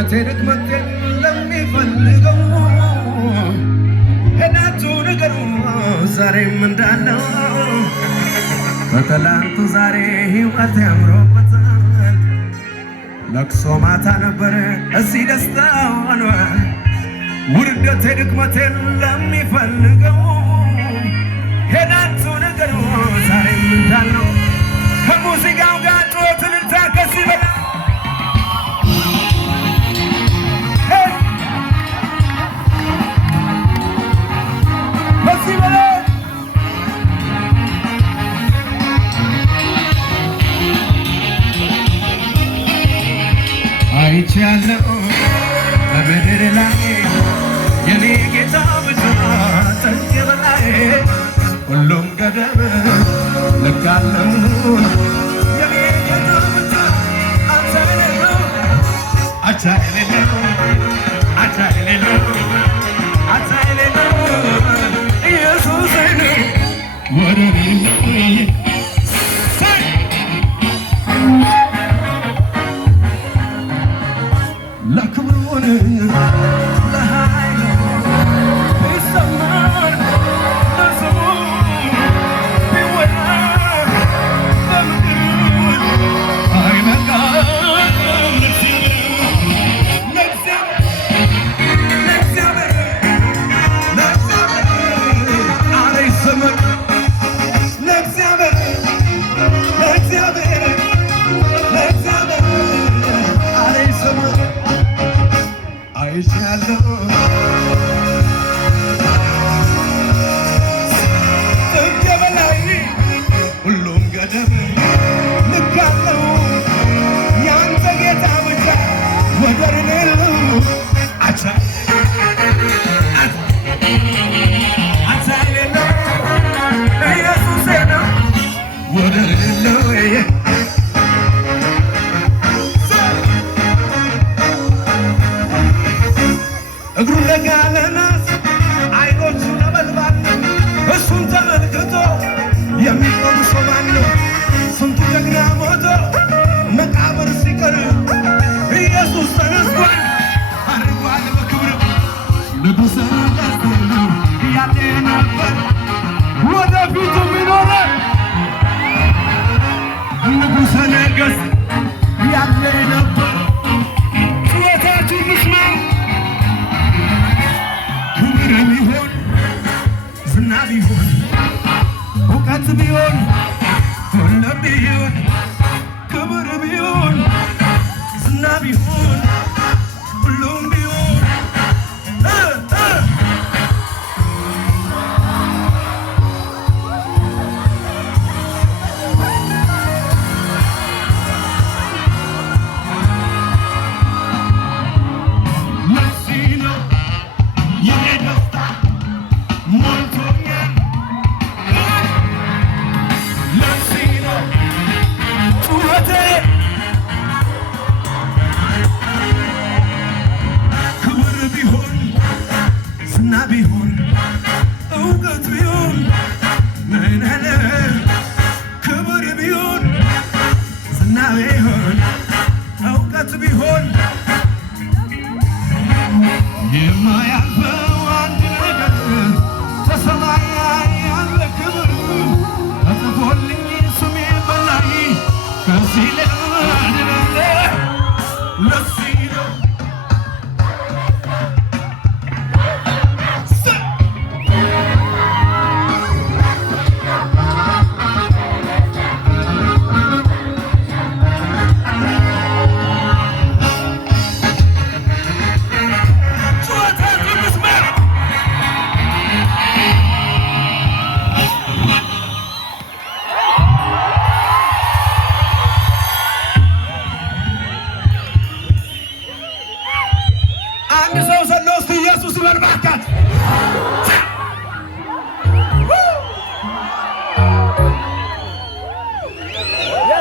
تركمت لم يفلقوا هناتو نقروا زاري من دانو فتلانتو زاري هيوات يمرو بطان لكسو ماتا نبر أزي دستاوانو ورد تركمت لم يفلقوا هناتو نقروا زاري من دانو كموسيقى وقاتو تلنتاك سيبنا አይቻለሁ በምድር ላይ የኔ ጌታ ብቻ ከእኔ በላይ ሁሉም ገደብ ልካለው የኔ ጌታ ብቻ አንተ ነህ አቻ የሌለው አቻ የሌለው አቻ የሌለው ኢየሱስ ነው ወደኔ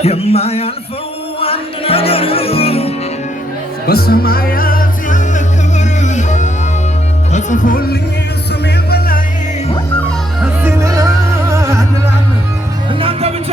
የማያልፈው አንድ ነገር በሰማያት ያለ ክብር ተጽፎልኝ ስሜ በላይ እዚህ ሌላ አድላም እናንተ ብቻ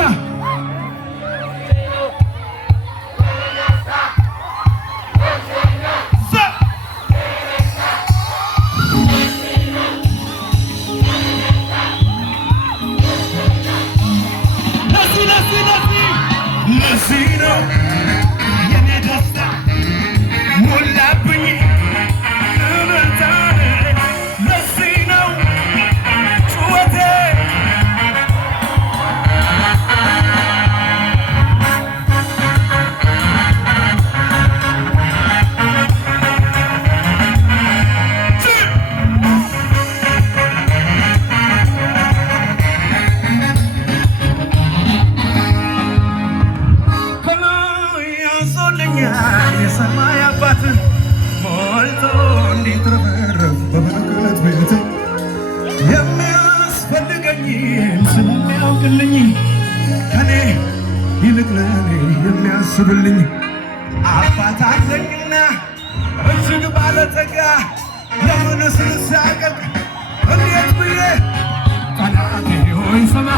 አስብልኝ አባት አለኝና እጅግ ባለጠጋ ለምንስ ልሳቀቅ እንዴት ብዬ ጠላቴ ሆይ ስማ